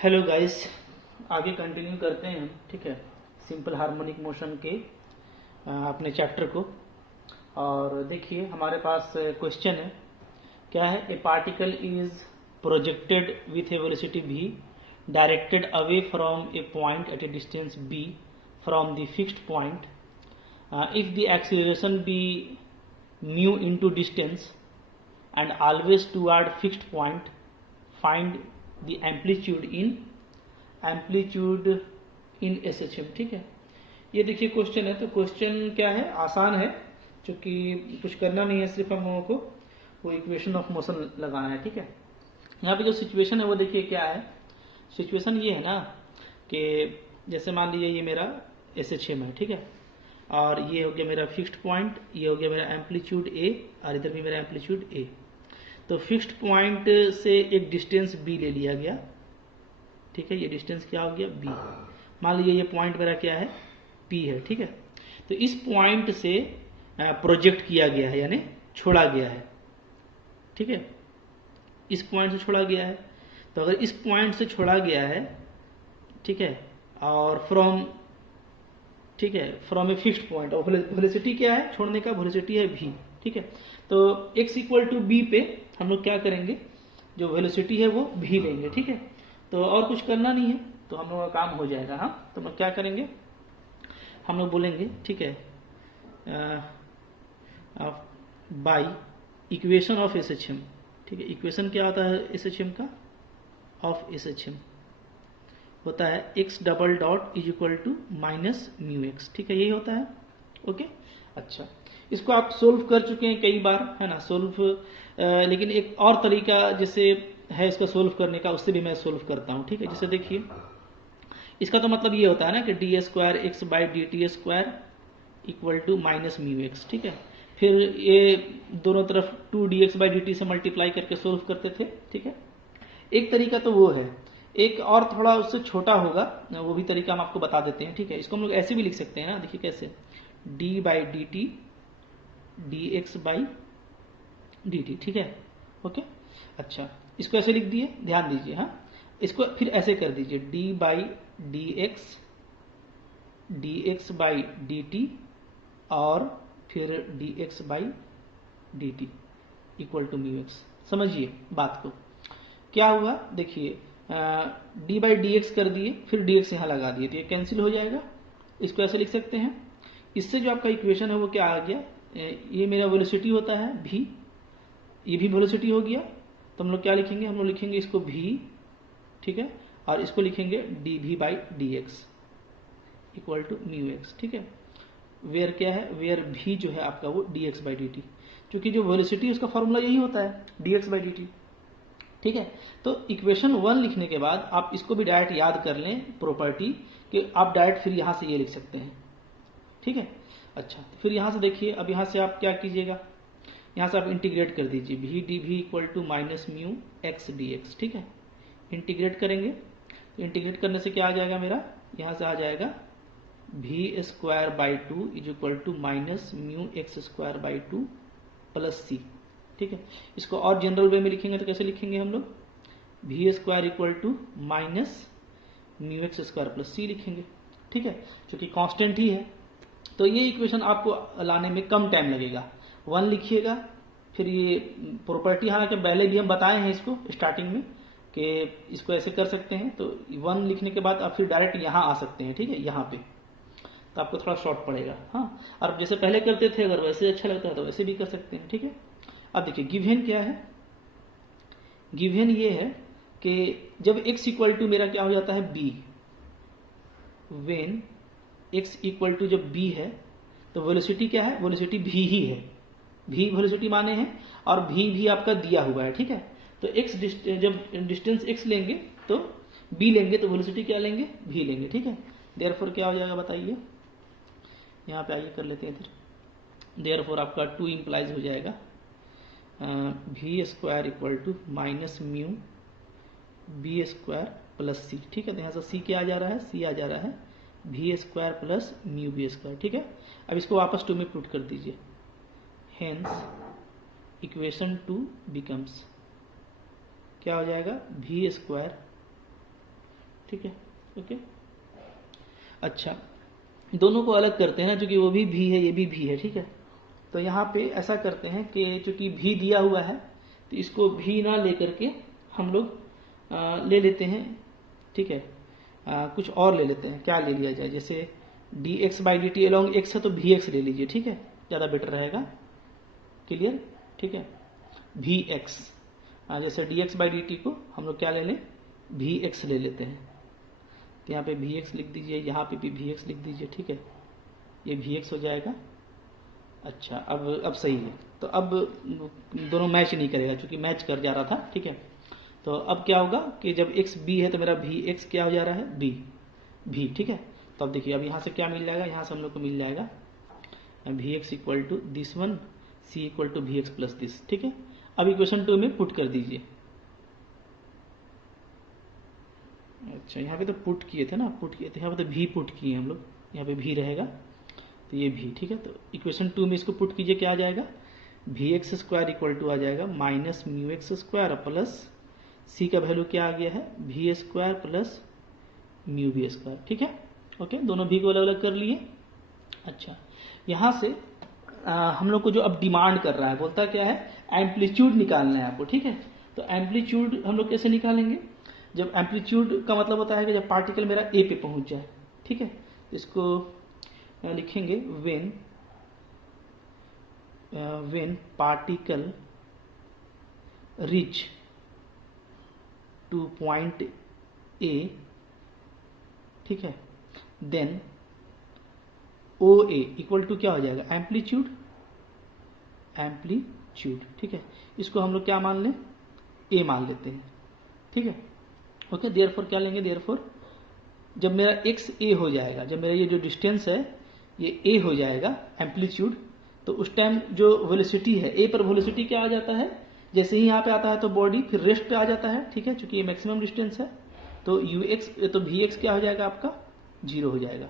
Hello guys, आगे continue करते हैं हम। ठीक है, सिंपल हार्मोनिक मोशन के अपने चैप्टर को। और देखिए हमारे पास क्वेश्चन है, क्या है? A particle is projected with a velocity v directed away from a point at a distance b from the fixed point if the acceleration be mu into distance and always toward fixed point, find the amplitude in SHM। ठीक है, ये देखिए question है। तो question क्या है? आसान है, क्योंकि कुछ करना नहीं है, सिर्फ हम लोगों को वो इक्वेशन ऑफ मोशन लगाना है। ठीक है, यहाँ पे जो सिचुएशन है वो देखिए क्या है। सिचुएशन ये है ना कि जैसे मान लीजिए ये मेरा SHM है। ठीक है, और ये हो गया मेरा फिक्स्ड पॉइंट, ये हो गया मेरा एम्पलीट्यूड ए, और इधर भी मेरा एम्पलीट्यूड ए। तो फिक्स्ड पॉइंट से एक डिस्टेंस बी ले लिया गया। ठीक है, ये डिस्टेंस क्या हो गया? बी। मान लीजिए ये पॉइंट मेरा क्या है? पी है। ठीक है, तो इस पॉइंट से प्रोजेक्ट किया गया है, यानी छोड़ा गया है। ठीक है, इस पॉइंट से छोड़ा गया है। तो अगर इस पॉइंट से छोड़ा गया है, ठीक है, और from from a fixed point, और वेलोसिटी क्या है छोड़ने का? वेलोसिटी है v। ठीक है, तो x इक्वल टू बी पे हम लोग क्या करेंगे? जो वेलोसिटी है वो v लेंगे। ठीक है, तो और कुछ करना नहीं है, तो हम लोग का काम हो जाएगा। हाँ, तो हम लोग क्या करेंगे? हम लोग बोलेंगे, ठीक है, बाई इक्वेशन ऑफ SHM। ठीक है, इक्वेशन क्या होता है SHM का? ऑफ SHM होता है x double dot is equal to minus mu x. ठीक है, यही होता है। ओके, अच्छा, इसको आप सोल्व कर चुके हैं कई बार, है ना? सोल्व लेकिन एक और तरीका जैसे है इसका सोल्व करने का, उससे भी मैं सोल्व करता हूँ। ठीक है, जैसे देखिए इसका तो मतलब ये होता है ना कि d square x by d t square equal to minus mu x. ठीक है, फिर ये दोनों तरफ 2 dx बाई डी टी से मल्टीप्लाई करके सोल्व करते थे। ठीक है, एक तरीका तो वो है, एक और थोड़ा उससे छोटा होगा, वो भी तरीका हम आपको बता देते हैं। ठीक है, इसको हम लोग ऐसे भी लिख सकते हैं ना, देखिए कैसे, d by d T D x by d T. ठीक है, ओके, अच्छा, इसको ऐसे लिख दिए, ध्यान दीजिए। हाँ, इसको फिर ऐसे कर दीजिए, d by d x by d t, और फिर d x by d t equal to mu x. समझिए बात को, क्या हुआ? देखिए डी बाई डी एक्स कर दिए, फिर डी एक्स यहाँ लगा दिए, तो ये कैंसिल हो जाएगा। इसको ऐसे लिख सकते हैं। इससे जो आपका इक्वेशन है वो क्या आ गया? ये मेरा वेलोसिटी होता है v, ये भी वेलोसिटी हो गया। तो हम लोग क्या लिखेंगे? हम लोग लिखेंगे इसको v, ठीक है, और इसको लिखेंगे d v by d x equal to mu x. ठीक है, वेयर क्या है? वेयर v जो है आपका वो D x by d T, क्योंकि जो वेलोसिटी उसका फॉर्मूला यही होता है D x by d T. ठीक है, तो इक्वेशन 1 लिखने के बाद आप इसको भी डायरेक्ट याद कर लें प्रॉपर्टी, कि आप डायरेक्ट फिर यहां से ये लिख सकते हैं। ठीक है, अच्छा, तो फिर यहां से देखिए, अब यहां से आप क्या कीजिएगा? यहां से आप इंटीग्रेट कर दीजिए, v d v equal to minus mu x d x. ठीक है, इंटीग्रेट करेंगे, तो इंटीग्रेट करने से क्या आ जाएगा मेरा? यहां से आ जाएगा v square by two is equal to minus mu x square by two plus c. ठीक है, इसको और जनरल वे में लिखेंगे तो कैसे लिखेंगे हम लोग? V square equal to minus mu x square plus c लिखेंगे। ठीक है, क्योंकि कांस्टेंट ही है। तो ये इक्वेशन आपको लाने में कम टाइम लगेगा। 1 लिखिएगा, फिर ये प्रॉपर्टी, हालांकि पहले भी हम बताए हैं इसको स्टार्टिंग में कि इसको ऐसे कर सकते हैं। तो 1 लिखने के बाद आप फिर डायरेक्ट यहाँ आ सकते हैं। ठीक है, यहाँ पे तो आपको थोड़ा शॉर्ट पड़ेगा। हाँ, और जैसे पहले करते थे, अगर वैसे अच्छा लगता है तो वैसे भी कर सकते हैं। ठीक है, अब देखिए गिवन क्या है? गिवन ये है कि जब x इक्वल टू मेरा क्या हो जाता है? b, when x equal to जब b है, तो वेलोसिटी क्या है? वेलोसिटी v ही है, v वेलोसिटी माने हैं, और v भी आपका दिया हुआ है। ठीक है, तो x जब डिस्टेंस x लेंगे तो b लेंगे, तो वेलोसिटी क्या लेंगे? v लेंगे। ठीक है, देयरफॉर क्या हो जाएगा बताइए? यहाँ पे आइए कर लेते हैं इधर। देयरफॉर आपका 2 इंप्लाइज हो जाएगा v square equal to minus mu b square plus c. ठीक है, तो यहाँ से सी क्या आ जा रहा है? सी आ जा रहा है v square plus mu b square. ठीक है, अब इसको वापस 2 में पुट कर दीजिए। हेंस इक्वेशन 2 बिकम्स क्या हो जाएगा? वी स्क्वायर ठीक है। ओके, अच्छा दोनों को अलग करते हैं ना, क्योंकि वो भी भी है ये भी भी है, ठीक है। तो यहाँ पे ऐसा करते हैं कि चूंकि भी दिया हुआ है तो इसको भी ना लेकर के हम लोग ले लेते हैं, ठीक है। कुछ और ले लेते हैं, क्या ले लिया जाए, जैसे dx by d T along x है तो भी एक्स ले लीजिए, ठीक है, ज़्यादा बेटर रहेगा। क्लियर, ठीक है। भी एक्स, जैसे dx बाई डी टी को हम लोग क्या ले लें, भी एक्स ले लेते हैं। तो यहाँ पे भी एक्स लिख दीजिए, यहाँ पे भी एक्स लिख दीजिए, ठीक है, ये भी एक्स हो जाएगा। अच्छा अब सही है। तो अब दोनों मैच नहीं करेगा, क्योंकि मैच कर जा रहा था, ठीक है। तो अब क्या होगा कि जब एक्स बी है तो मेरा भी एक्स क्या हो जा रहा है, बी भी, ठीक है। तो अब देखिए अब यहाँ से क्या मिल जाएगा, यहाँ से हम लोग को मिल जाएगा v x equal to this one, C equal to v x plus this, ठीक है। अब इक्वेशन 2 में पुट कर दीजिए। अच्छा यहाँ पे तो पुट किए थे ना, पुट किए थे, यहाँ पे तो भी पुट किए हम लोग, यहाँ पे भी रहेगा तो ये भी, ठीक है। तो इक्वेशन 2 में इसको पुट कीजिए, क्या आ जाएगा, v x square equal to आ जाएगा minus mu x square plus c का वैल्यू क्या आ गया है, v square plus mu b square, ठीक है। ओके, दोनों भी को अलग अलग कर लिए। अच्छा यहाँ से हम लोग को जो अब डिमांड कर रहा है, बोलता क्या है, एम्पलीट्यूड निकालना है आपको, ठीक है। तो एम्पलीट्यूड हम लोग कैसे निकालेंगे, जब एम्पलीट्यूड का मतलब होता है कि जब पार्टिकल मेरा ए पे पहुंच जाए, ठीक है। तो इसको लिखेंगे when particle reach to point A, ठीक है, then O A equal to क्या हो जाएगा, एम्पलीट्यूड, ठीक है। इसको हम लोग क्या मान लें, ए मान लेते हैं, ठीक है। ओके, देयरफॉर क्या लेंगे, देयरफॉर जब मेरा एक्स ए हो जाएगा, जब मेरा ये जो डिस्टेंस है ये ए हो जाएगा एम्पलीट्यूड, तो उस टाइम जो वेलोसिटी है, ए पर वेलोसिटी क्या आ जाता है, जैसे ही यहाँ पे आता है तो बॉडी फिर रेस्ट पे आ जाता है, ठीक है, क्योंकि ये मैक्सिमम डिस्टेंस है। तो यू एक्स तो भी एक्स क्या हो जाएगा आपका, 0 हो जाएगा,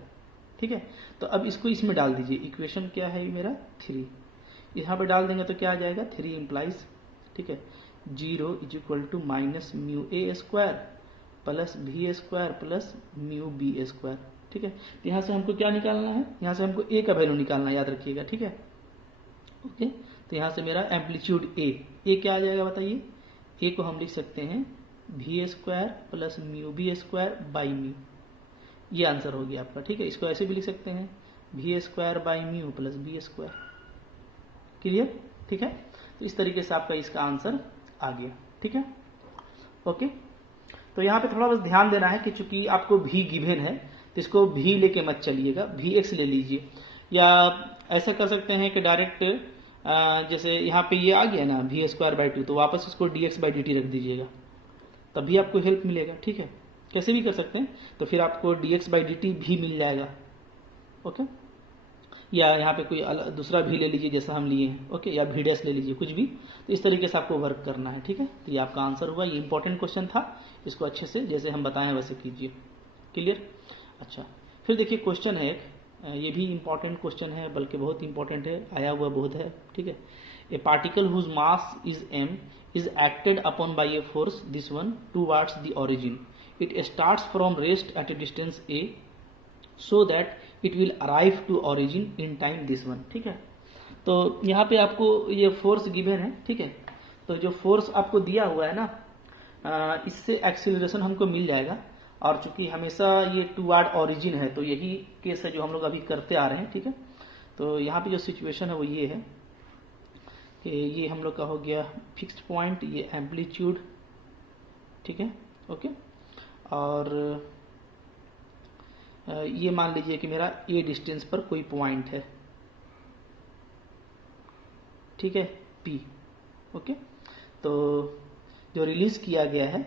ठीक है। तो अब इसको इसमें डाल दीजिए, इक्वेशन क्या है मेरा 3, यहाँ पे डाल देंगे तो क्या आ जाएगा 3 इंप्लाइज, ठीक है, 0 is equal to minus mu a square plus v square plus mu b square, ठीक है। तो यहाँ से हमको क्या निकालना है, यहाँ से हमको ए का वैल्यू निकालना है, याद रखिएगा, ठीक है। ओके, तो यहाँ से मेरा एम्पलीट्यूड ए क्या आ जाएगा बताइए, ए को हम लिख सकते हैं v square plus mu b square by mu, ये आंसर हो गया आपका, ठीक है। इसको ऐसे भी लिख सकते हैं v square by mu plus b square, clear, ठीक है। तो इस तरीके से आपका इसका आंसर आ गया, ठीक है। ओके, तो यहाँ पे थोड़ा बस ध्यान देना है कि चूंकि आपको भी गिवन है तो इसको भी लेके मत चलिएगा, भी एक्स ले लीजिए, या ऐसा कर सकते हैं कि डायरेक्ट जैसे यहाँ पे ये आ गया ना भी स्क्वायर बाई 2, तो वापस इसको D x by d T रख दीजिएगा, तभी आपको हेल्प मिलेगा, ठीक है। कैसे भी कर सकते हैं, तो फिर आपको D x by d T भी मिल जाएगा, ओके। या यहाँ पे कोई दूसरा भी ले लीजिए जैसा हम लिए हैं, ओके, या भी डैश ले लीजिए, कुछ भी। तो इस तरीके से आपको वर्क करना है, ठीक है। तो ये आपका आंसर हुआ, ये इंपॉर्टेंट क्वेश्चन था, इसको अच्छे से जैसे हम बताएं वैसे कीजिए, क्लियर। अच्छा, फिर देखिए क्वेश्चन है एक, ये भी इंपॉर्टेंट क्वेश्चन है, बल्कि बहुत इंपॉर्टेंट है, आया हुआ बहुत है, ठीक है। A particle whose mass is m is acted upon by a force this one towards the origin, it starts from rest at a distance a so that it will arrive to origin in time this one, ठीक है। तो यहाँ पे आपको ये force given है, ठीक है। तो जो फोर्स आपको दिया हुआ है ना, इससे एक्सीलरेशन हमको मिल जाएगा, और चूंकि हमेशा ये टूवार्ड ओरिजिन है तो यही केस है जो हम लोग अभी करते आ रहे हैं, ठीक है। तो यहाँ पे जो सिचुएशन है वो ये है कि ये हम लोग का हो गया फिक्स्ड पॉइंट, ये एम्पलीट्यूड, ठीक है, ओके। और ये मान लीजिए कि मेरा ए डिस्टेंस पर कोई पॉइंट है, ठीक है, पी, ओके। तो जो रिलीज किया गया है,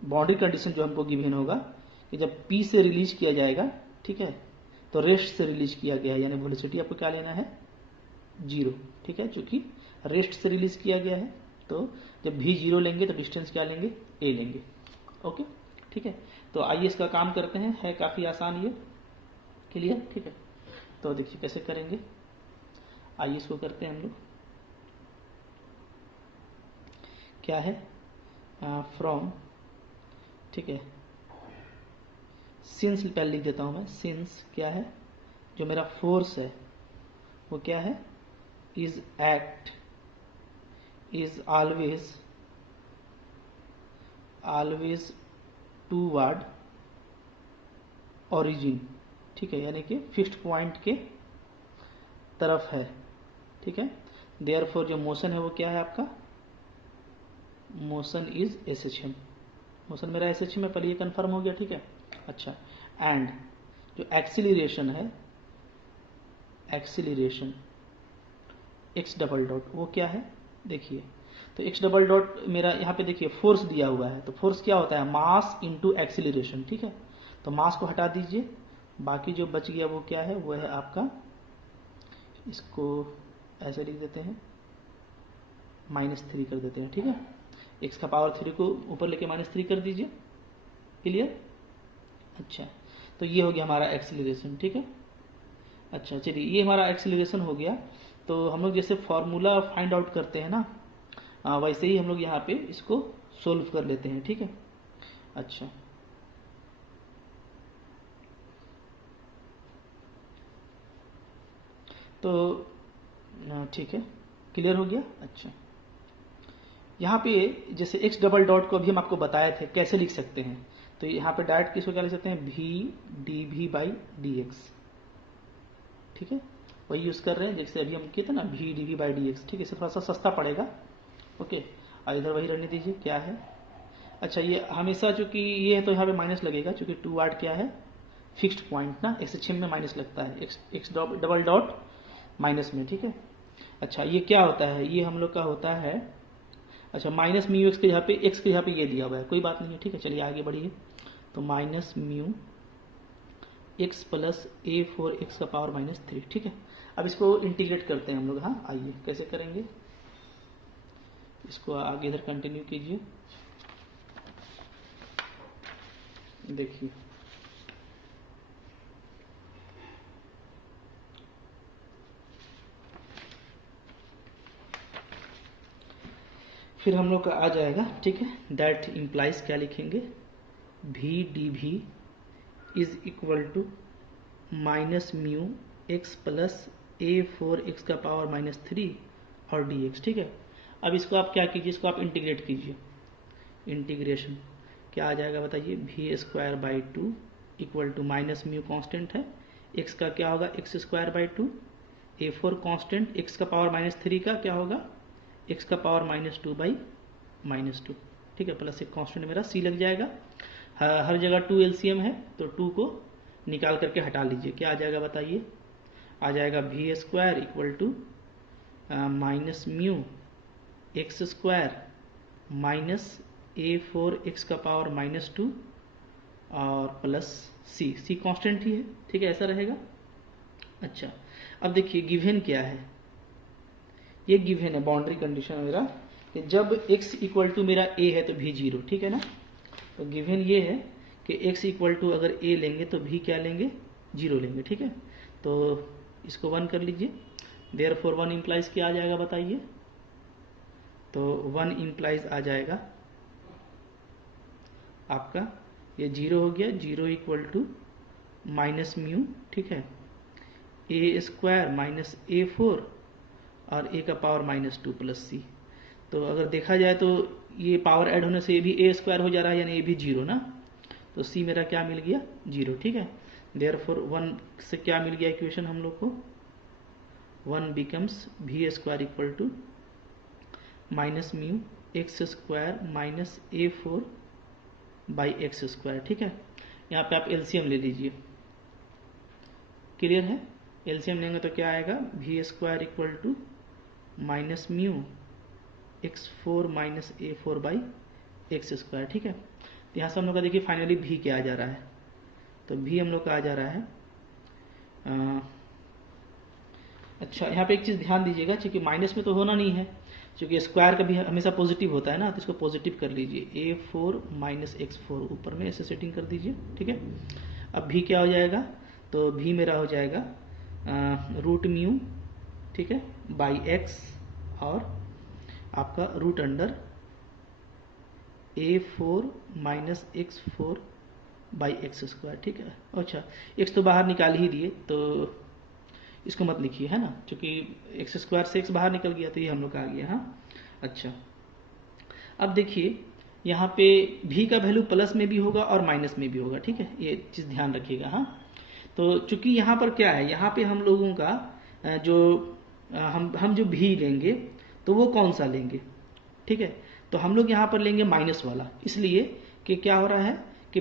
बाउंड्री कंडीशन जो हमको गिवन होगा कि जब पी से रिलीज किया जाएगा, ठीक है, तो रेस्ट से रिलीज किया गया है, यानी वेलोसिटी आपको क्या लेना है 0, ठीक है, चूंकि रेस्ट से रिलीज किया गया है। तो जब भी 0 लेंगे तो डिस्टेंस क्या लेंगे, ए लेंगे, ओके, ठीक है। तो आइए इसका काम करते हैं, है काफी आसान ये, क्लियर, ठीक है। तो देखिए कैसे करेंगे, आइए इसको करते हैं हम लोग। क्या है, फ्रॉम, ठीक है, सिंस पहले लिख देता हूं मैं, सिंस क्या है, जो मेरा फोर्स है वो क्या है, is act is always toward origin, ठीक है, यानी कि फिक्स्ड पॉइंट के तरफ है, ठीक है। देयरफॉर जो मोशन है वो क्या है आपका, मोशन इज एसएचएम, मोशन मेरा एसएचएम है, पहले ये कंफर्म हो गया, ठीक है। अच्छा, एंड जो एक्सीलरेशन है, एक्सीलरेशन एक्स डबल डॉट वो क्या है, देखिए, तो एक्स डबल डॉट मेरा यहाँ पे देखिए फोर्स दिया हुआ है, तो फोर्स क्या होता है, मास इनटू एक्सीलरेशन, ठीक है। तो मास को हटा दीजिए, बाकी जो बच गया वो क्या है, वो है आपका, इसको ऐसे लिख देते हैं, -3 कर देते हैं, ठीक है। x का पावर 3 को ऊपर लेके -3 कर दीजिए, क्लियर। अच्छा, तो ये हो गया हमारा एक्सीलरेशन, ठीक है। अच्छा चलिए, ये हमारा एक्सीलरेशन हो गया। तो हम लोग जैसे फॉर्मूला फाइंड आउट करते हैं ना, वैसे ही हम लोग यहाँ पे इसको सोल्व कर लेते हैं, ठीक है। अच्छा, तो ठीक है, क्लियर हो गया। अच्छा, यहाँ पे जैसे x डबल डॉट को अभी हम आपको बताए थे कैसे लिख सकते हैं, तो यहाँ पे डायरेक्ट किसको क्या लिख सकते हैं, v dv बाई dx, ठीक है, वही यूज कर रहे हैं जैसे अभी हम किए थे ना, v dv बाई dx, ठीक है, इससे थोड़ा सा सस्ता पड़ेगा, ओके। और इधर वही रहने दीजिए, क्या है। अच्छा, ये हमेशा चूंकि ये है तो यहाँ पे माइनस लगेगा, चूंकि 2 क्या है, फिक्स्ड पॉइंट ना, एक्सएचएम में माइनस लगता है, एक्स डबल डॉट माइनस में, ठीक है। अच्छा, ये क्या होता है, ये हम लोग का होता है, अच्छा, माइनस म्यू एक्स के यहाँ पे, एक्स के यहाँ पे ये दिया हुआ है, कोई बात नहीं है, ठीक है। चलिए आगे बढ़िए, तो minus mu x plus A4 x का पावर -3, ठीक है। अब इसको इंटीग्रेट करते हैं हम लोग, हाँ आइए कैसे करेंगे, इसको आगे इधर कंटिन्यू कीजिए, देखिए, फिर हम लोग का आ जाएगा, ठीक है। दैट इम्प्लाइज क्या लिखेंगे, v dv is equal to minus mu x plus A4 x का पावर -3 और dx, ठीक है। अब इसको आप क्या कीजिए, इसको आप इंटीग्रेट कीजिए, इंटीग्रेशन क्या आ जाएगा बताइए, v²/2 equal to minus mu constant है, x का क्या होगा, x²/2, A4 कॉन्स्टेंट, x का पावर -3 का क्या होगा, x का पावर -2/-2, ठीक है, प्लस एक कॉन्स्टेंट मेरा c लग जाएगा, हर जगह 2 LCM है, तो 2 को निकाल करके हटा लीजिए, क्या आ जाएगा बताइए, आ जाएगा v² equal to minus mu x² minus A4 x का पावर -2 और प्लस c कांस्टेंट ही है, ठीक है, ऐसा रहेगा। अच्छा, अब देखिए गिवन क्या है, ये गिवन है बाउंड्री कंडीशन मेरा, कि जब x इक्वल टू मेरा a है तो v 0, ठीक है ना। तो गिवन ये है कि x इक्वल टू अगर a लेंगे तो v क्या लेंगे, 0 लेंगे, ठीक है। तो इसको 1 कर लीजिए, देयरफॉर 1 इम्प्लाइज क्या आ जाएगा बताइए, तो 1 इम्प्लाइज आ जाएगा आपका, ये 0 हो गया, 0 इक्वल टू माइनस म्यू, ठीक है, A² माइनस A4 और a का पावर -2 प्लस c। तो अगर देखा जाए तो ये पावर ऐड होने से ये भी A² हो जा रहा है, यानी ये भी 0 ना, तो c मेरा क्या मिल गया, 0, ठीक है। देयरफॉर 1 से क्या मिल गया इक्वेशन हम लोग को, 1 becomes v² equal to minus mu x² minus A4 by x², ठीक है। यहाँ पे आप एलसीएम ले लीजिए, क्लियर है, एलसीएम लेंगे तो क्या आएगा, v² equal to minus mu x4 minus A4 by x², ठीक है। तो यहाँ से हम लोग का देखिए फाइनली v क्या आ जा रहा है, तो v हम लोग का आ जा रहा है अच्छा, यहाँ पे एक चीज़ ध्यान दीजिएगा, क्योंकि माइनस में तो होना नहीं है, क्योंकि स्क्वायर का भी हमेशा पॉजिटिव होता है ना, तो इसको पॉजिटिव कर लीजिए, A4 माइनस x4 ऊपर में ऐसे सेटिंग कर दीजिए, ठीक है। अब v क्या हो जाएगा, तो v मेरा हो जाएगा रूट म्यू, ठीक है, बाई x और आपका root under A4 minus x4 by x square, ठीक है। अच्छा, एक्स तो बाहर निकाल ही दिए तो इसको मत लिखिए, है ना, क्योंकि एक्स स्क्वायर से एक्स बाहर निकल गया तो ये हम लोग का आ गया। हाँ, अच्छा, अब देखिए यहाँ पे भी का वैल्यू प्लस में भी होगा और माइनस में भी होगा, ठीक है, ये चीज़ ध्यान रखिएगा। हाँ, तो चूंकि यहाँ पर क्या है, यहाँ पे हम लोगों का जो हम जो भी लेंगे तो वो कौन सा लेंगे, ठीक है, तो हम लोग यहाँ पर लेंगे माइनस वाला, इसलिए कि क्या हो रहा है कि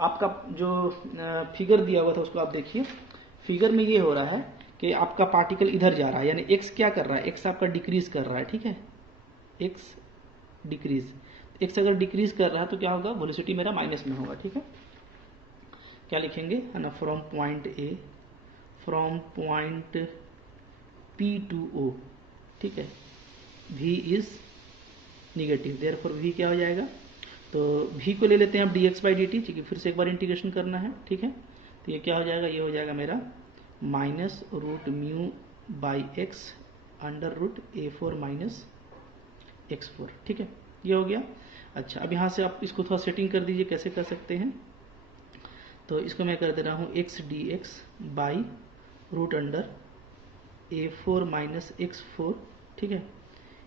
आपका जो फिगर दिया हुआ था उसको आप देखिए, फिगर में ये हो रहा है कि आपका पार्टिकल इधर जा रहा है, यानी एक्स क्या कर रहा है, एक्स आपका डिक्रीज कर रहा है, ठीक है, एक्स डिक्रीज, एक्स अगर डिक्रीज कर रहा है तो क्या होगा, वेलोसिटी मेरा माइनस में होगा, ठीक है। क्या लिखेंगे, है ना, from point A, from point P to O, ठीक है, v is negative, therefore v क्या हो जाएगा, तो v को ले लेते हैं अब dx बाई डी टी, ठीक है, फिर से एक बार इंटीग्रेशन करना है, ठीक है, तो ये क्या हो जाएगा, ये हो जाएगा मेरा minus root mu by x under root a four minus x four, ठीक है, ये हो गया। अच्छा, अब यहाँ से आप इसको थोड़ा सेटिंग कर दीजिए, कैसे कर सकते हैं, तो इसको मैं कर दे रहा हूँ x d x by root under a four minus x four, ठीक है,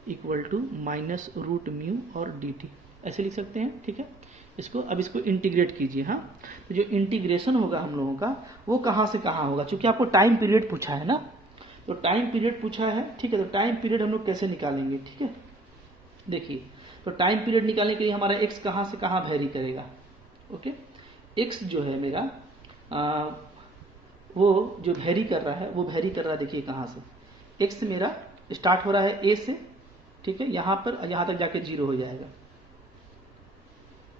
equal to minus root mu और डी टी, ऐसे लिख सकते हैं, ठीक है। इसको अब इसको इंटीग्रेट कीजिए। हाँ, तो जो इंटीग्रेशन होगा हम लोगों का वो कहाँ से कहाँ होगा, क्योंकि आपको टाइम पीरियड पूछा है ना, तो टाइम पीरियड पूछा है, ठीक है, तो टाइम पीरियड हम लोग कैसे निकालेंगे, ठीक है, देखिए, तो टाइम पीरियड निकालने के लिए हमारा एक्स कहाँ से कहाँ वेरी करेगा, ओके, एक्स जो है मेरा वो जो वेरी कर रहा है वो वेरी कर रहा है, देखिए कहाँ से, एक्स मेरा स्टार्ट हो रहा है ए से, ठीक है, यहाँ पर यहाँ तक जाके जीरो हो जाएगा,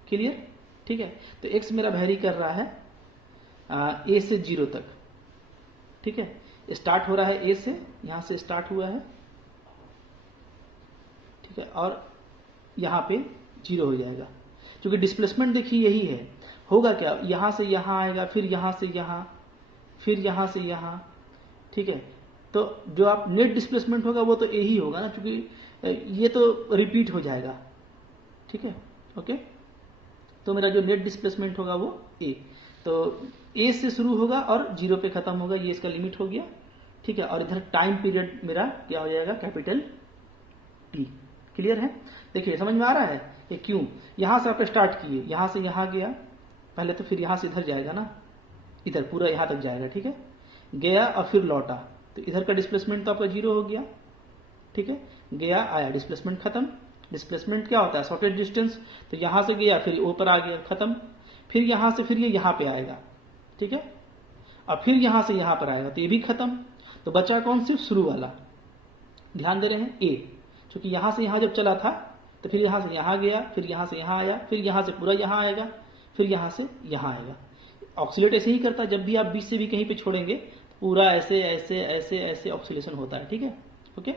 क्लियर, ठीक है, तो एक्स मेरा वेरी कर रहा है ए से जीरो तक, ठीक है, स्टार्ट हो रहा है ए से, यहाँ से स्टार्ट हुआ है, ठीक है, और यहाँ पे जीरो हो जाएगा, क्योंकि डिस्प्लेसमेंट देखिए यही है, होगा क्या, यहाँ से यहाँ आएगा, फिर यहाँ से यहाँ, फिर यहाँ से यहाँ, ठीक है, तो जो आप नेट डिस्प्लेसमेंट होगा वो तो ए ही होगा ना, क्योंकि ये तो रिपीट हो जाएगा, ठीक है, ओके, तो मेरा जो नेट डिस्प्लेसमेंट होगा वो ए, तो ए से शुरू होगा और जीरो पे खत्म होगा, ये इसका लिमिट हो गया, ठीक है, और इधर टाइम पीरियड मेरा क्या हो जाएगा, कैपिटल टी, क्लियर है, देखिए समझ में आ रहा है कि क्यों, यहां से आप स्टार्ट किए, यहां से यहां गया पहले, तो फिर यहां से इधर जाएगा ना, इधर पूरा यहां तक जाएगा, ठीक है, गया और फिर लौटा, तो इधर का डिस्प्लेसमेंट तो आपका जीरो हो गया, ठीक है, गया आया, डिस्प्लेसमेंट खत्म, डिस्प्लेसमेंट क्या होता है, शॉर्टेज डिस्टेंस, तो यहां से गया फिर ऊपर आ गया, खत्म, फिर यहां से फिर ये यहां पे आएगा, ठीक है, और फिर यहां से यहां पर आएगा, तो ये भी खत्म, तो बचा कौन, सिर्फ शुरू वाला, ध्यान दे रहे हैं ए, क्योंकि यहां से यहां जब चला था तो फिर यहां से यहां गया, फिर यहां से यहां आया, फिर यहां से पूरा यहां आएगा, फिर यहां से यहां आएगा, ऑक्सीलेट ऐसे ही करता है, जब भी आप बीच से भी कहीं पे छोड़ेंगे पूरा ऐसे ऐसे ऐसे ऐसे ऑक्सीलेशन होता है, ठीक है, ओके,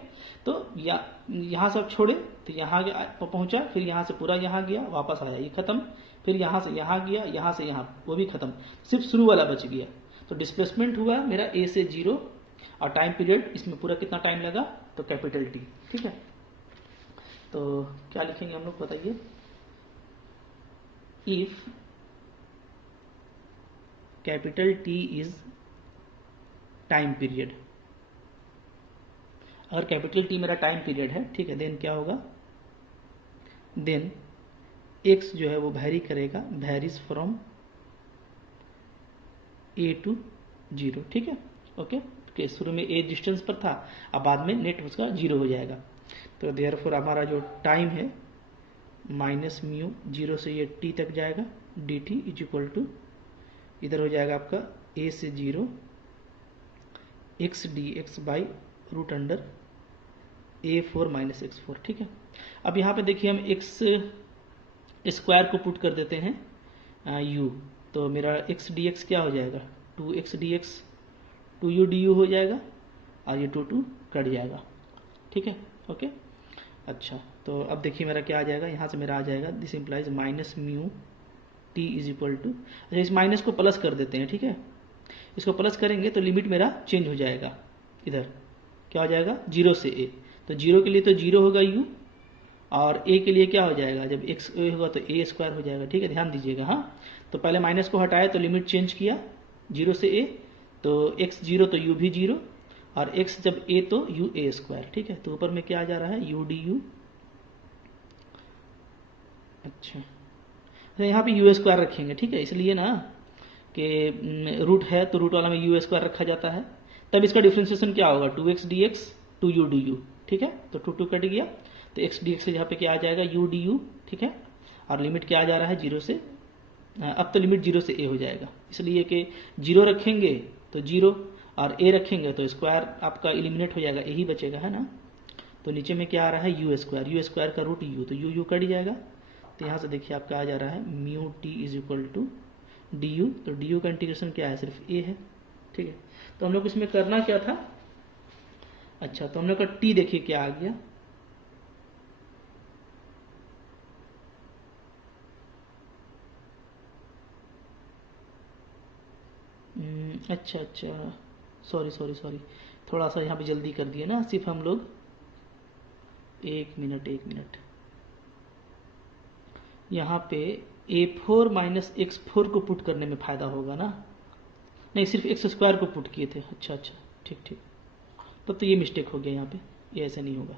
तो यहां से आप छोड़े तो यहां पहुंचा, फिर यहां से पूरा यहां गया, वापस आया, ये खत्म, फिर यहां से यहां गया, यहां से यहां, वो भी खत्म, सिर्फ शुरू वाला बच गया, तो डिस्प्लेसमेंट हुआ मेरा ए से जीरो, और टाइम पीरियड इसमें पूरा कितना टाइम लगा, तो कैपिटल टी, ठीक है, तो क्या लिखेंगे हम लोग बताइए, if capital T is time period, अगर कैपिटल टी मेरा टाइम पीरियड है, ठीक है, देन क्या होगा, देन एक्स जो है वो वैरी करेगा, varies from a to zero, ठीक है, ओके, कि शुरू में ए डिस्टेंस पर था, अब बाद में नेट उसका जीरो हो जाएगा, तो देयरफॉर हमारा जो टाइम है माइनस म्यू, जीरो से ये टी तक जाएगा, d t is equal to, इधर हो जाएगा आपका ए से zero x d x by root under a four minus x four, ठीक है, अब यहाँ पे देखिए हम एक्स स्क्वायर को पुट कर देते हैं यू, तो मेरा एक्स डी एक्स क्या हो जाएगा, two x d x, two u d u हो जाएगा, और ये टू टू कट जाएगा, ठीक है, ओके, अच्छा, तो अब देखिए मेरा क्या आ जाएगा, यहाँ से मेरा आ जाएगा, this implies minus mu t is equal to, अच्छा इस माइनस को प्लस कर देते हैं, ठीक है, इसको प्लस करेंगे तो लिमिट मेरा चेंज हो जाएगा, इधर क्या हो जाएगा, जीरो से ए, तो जीरो के लिए तो जीरो होगा यू, और a के लिए क्या हो जाएगा, जब x a होगा तो a स्क्वायर हो जाएगा। ठीक है, ध्यान दीजिएगा। हाँ, तो पहले माइनस को हटाया तो लिमिट चेंज किया 0 से a, तो x 0 तो u भी 0, और x जब a तो u a स्क्वायर। ठीक है, तो ऊपर में क्या आ जा रहा है, u du। अच्छा, तो यहाँ पे u स्क्वायर रखेंगे। ठीक है, इसलिए ना कि रूट है तो रूट वाला में u स्क्वायर रखा जाता है। तब इसका डिफ्रेंसिएशन क्या होगा, 2x dx 2u du। ठीक है, तो 2 कट गया, तो x dx से यहाँ पे क्या आ जाएगा, u du। ठीक है, और लिमिट क्या आ जा रहा है, 0 से, अब तो लिमिट 0 से a हो जाएगा, इसलिए कि 0 रखेंगे तो 0 और a रखेंगे तो स्क्वायर आपका इलिमिनेट हो जाएगा, यही बचेगा, है ना। तो नीचे में क्या आ रहा है, u स्क्वायर का रूट u, तो u कट जाएगा। तो यहाँ से देखिए आपका आ जा रहा है mu t is equal to d u. तो डी यू का इंटीग्रेशन क्या है, सिर्फ ए है। ठीक है, तो हम लोग इसमें करना क्या था, अच्छा तो हम लोग का टी देखिए क्या आ गया, अच्छा अच्छा, सॉरी, थोड़ा सा यहाँ पे जल्दी कर दिया ना, सिर्फ हम लोग एक मिनट यहाँ पे a4 माइनस x4 को पुट करने में फ़ायदा होगा ना, नहीं सिर्फ एक्स स्क्वायर को पुट किए थे। अच्छा, ठीक, तो ये मिस्टेक हो गया यहाँ पे, ये ऐसा नहीं होगा,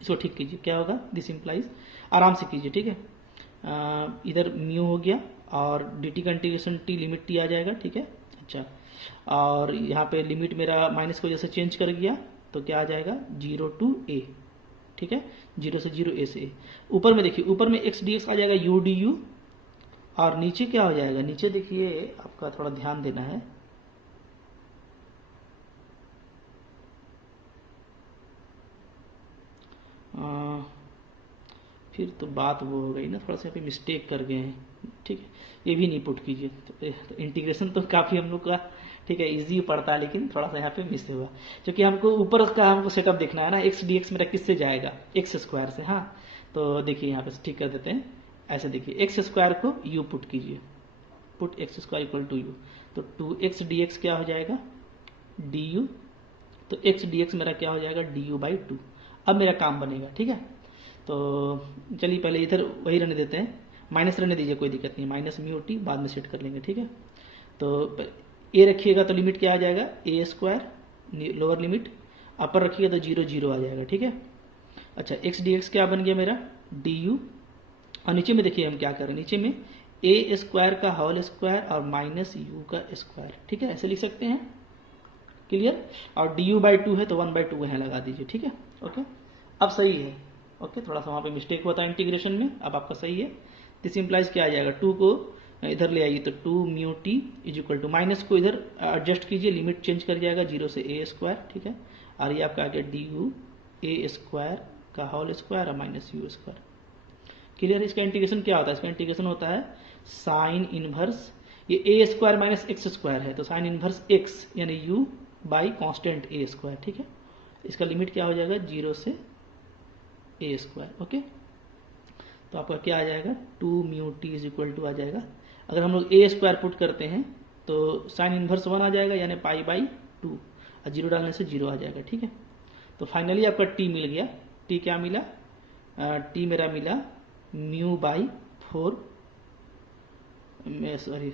इसको ठीक कीजिए। क्या होगा, दिस इम्प्लाइज, आराम से कीजिए। ठीक है, इधर म्यू हो गया और डी टी का इंटीग्रेशन टी लिमिट टी आ जाएगा। ठीक है, अच्छा, और यहाँ पे लिमिट मेरा माइनस की वजह से चेंज कर गया, तो क्या आ जाएगा 0 to a। ठीक है, 0 से 0 a से a। ऊपर में देखिए, ऊपर में x dx आ जाएगा u du, और नीचे क्या हो जाएगा, नीचे देखिए आपका थोड़ा ध्यान देना है, फिर तो बात वो हो गई ना, थोड़ा सा यहाँ पे मिस्टेक कर गए हैं। ठीक है, ये भी नहीं पुट कीजिए, तो इंटीग्रेशन तो काफ़ी हम लोग का, ठीक है, इजी पड़ता है, लेकिन थोड़ा सा यहाँ पे मिस हुआ, क्योंकि हमको ऊपर का हमको सेटअप देखना है ना, एक्स डी एक्स मेरा किससे जाएगा, एक्स स्क्वायर से। हाँ, तो देखिए यहाँ पे ठीक कर देते हैं, ऐसे देखिए एक्स स्क्वायर को यू पुट कीजिए, put x square equal to u, तो 2x dx क्या हो जाएगा, du। तो x dx मेरा क्या हो जाएगा, du/2। अब मेरा काम बनेगा। ठीक है, तो चलिए पहले इधर वही रहने देते हैं, माइनस रहने दीजिए, कोई दिक्कत नहीं, माइनस म्यू टी बाद में सेट कर लेंगे। ठीक है, तो ए रखिएगा तो लिमिट क्या आ जाएगा, ए स्क्वायर लोअर लिमिट, अपर रखिएगा तो 0 0 आ जाएगा। ठीक है, अच्छा एक्स डी एक्स क्या बन गया मेरा, डी यू, और नीचे में देखिए हम क्या करें, नीचे में ए स्क्वायर का होल स्क्वायर और माइनस यू का स्क्वायर। ठीक है, ऐसे लिख सकते हैं, क्लियर। और du/2 है तो 1/2 यहाँ लगा दीजिए। ठीक है, ओके, अब सही है। ओके, थोड़ा सा वहाँ पे मिस्टेक हुआ था इंटीग्रेशन में, अब आपका सही है। दिस इंप्लाइज क्या आ जाएगा, 2 को इधर ले आइए तो 2 mu t is equal to, minus को इधर एडजस्ट कीजिए, लिमिट चेंज कर जाएगा 0 से a स्क्वायर। ठीक है, और ये आपका आ गया du a स्क्वायर का होल स्क्वायर और माइनस यू स्क्वायर। क्लियर, इसका इंटीग्रेशन क्या होता है, इसका इंटीग्रेशन होता है साइन इनवर्स, ये a square minus x square है, तो साइन इनवर्स x यानी u by constant a square. ठीक है, इसका लिमिट क्या हो जाएगा, 0 से a स्क्वायर। ओके, तो आपका क्या आ जाएगा, 2 mu t is equal to आ जाएगा, अगर हम लोग a स्क्वायर पुट करते हैं तो साइन इनवर्स 1 आ जाएगा, यानी π/2, और 0 डालने से 0 आ जाएगा। ठीक है, तो फाइनली आपका t मिल गया। t क्या मिला, t मेरा मिला μ/4, सॉरी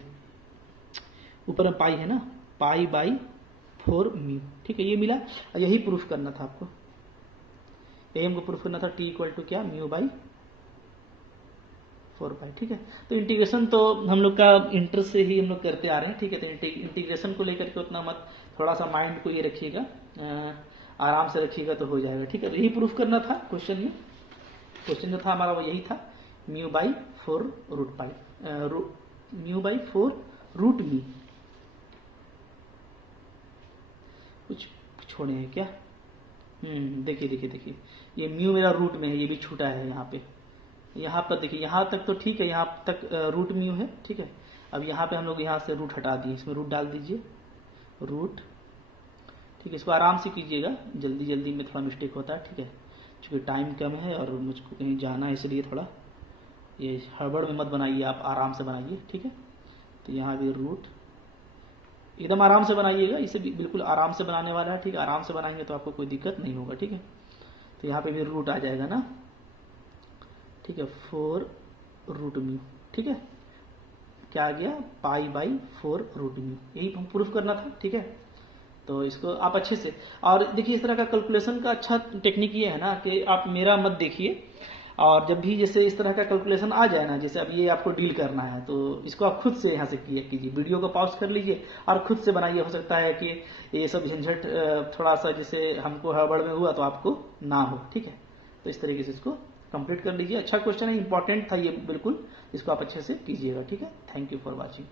ऊपर में पाई है ना, π/4 म्यू। ठीक है, ये मिला, और यही प्रूफ करना था आपको, यही हमको प्रूफ करना था, t इक्वल टू क्या, μ/4π। ठीक है, तो इंटीग्रेशन तो हम लोग का इंटर से ही हम लोग करते आ रहे हैं। ठीक है, तो इंटीग्रेशन को लेकर के उतना मत, थोड़ा सा माइंड को ये रखिएगा, आराम से रखिएगा तो हो जाएगा। ठीक है, यही प्रूफ करना था क्वेश्चन में, क्वेश्चन जो था हमारा वो यही था, μ/4 रूट पाई, μ/4 रूट मी, कुछ छोड़े हैं क्या, देखिए ये म्यू मेरा रूट में है, ये भी छूटा है यहाँ पे, यहाँ पर देखिए, यहाँ तक तो ठीक है, यहाँ तक रूट म्यू है। ठीक है, अब यहाँ पे हम लोग यहाँ से रूट हटा दिए, इसमें रूट डाल दीजिए, रूट। ठीक है, इसको आराम से कीजिएगा, जल्दी में थोड़ा मिस्टेक होता है। ठीक है, क्योंकि टाइम कम है और मुझको कहीं जाना है, इसलिए थोड़ा ये हड़बड़ में मत बनाइए, आप आराम से बनाइए। ठीक है, तो यहाँ भी रूट, एकदम आराम से बनाइएगा, इसे भी बिल्कुल आराम से बनाने वाला है। ठीक है, आराम से बनाएंगे तो आपको कोई दिक्कत नहीं होगा। ठीक है, तो यहाँ पे भी रूट आ जाएगा ना, ठीक है, 4 रूट म्यू। ठीक है, क्या आ गया, पाई बाई 4 रूट म्यू, यही हम प्रूफ करना था। ठीक है, तो इसको आप अच्छे से, और देखिए इस तरह का कैलकुलेशन का अच्छा टेक्निक ये है ना कि आप मेरा मत देखिए, और जब भी जैसे इस तरह का कैलकुलेशन आ जाए ना, जैसे अब ये आपको डील करना है, तो इसको आप खुद से यहाँ से कीजिए, वीडियो को पॉज कर लीजिए और खुद से बनाइए। हो सकता है कि ये सब झंझट थोड़ा सा जैसे हमको हड़बड़ में हुआ तो आपको ना हो। ठीक है, तो इस तरीके से इसको कंप्लीट कर लीजिए। अच्छा क्वेश्चन है, इंपॉर्टेंट था ये बिल्कुल, इसको आप अच्छे से कीजिएगा। ठीक है, थैंक यू फॉर वॉचिंग।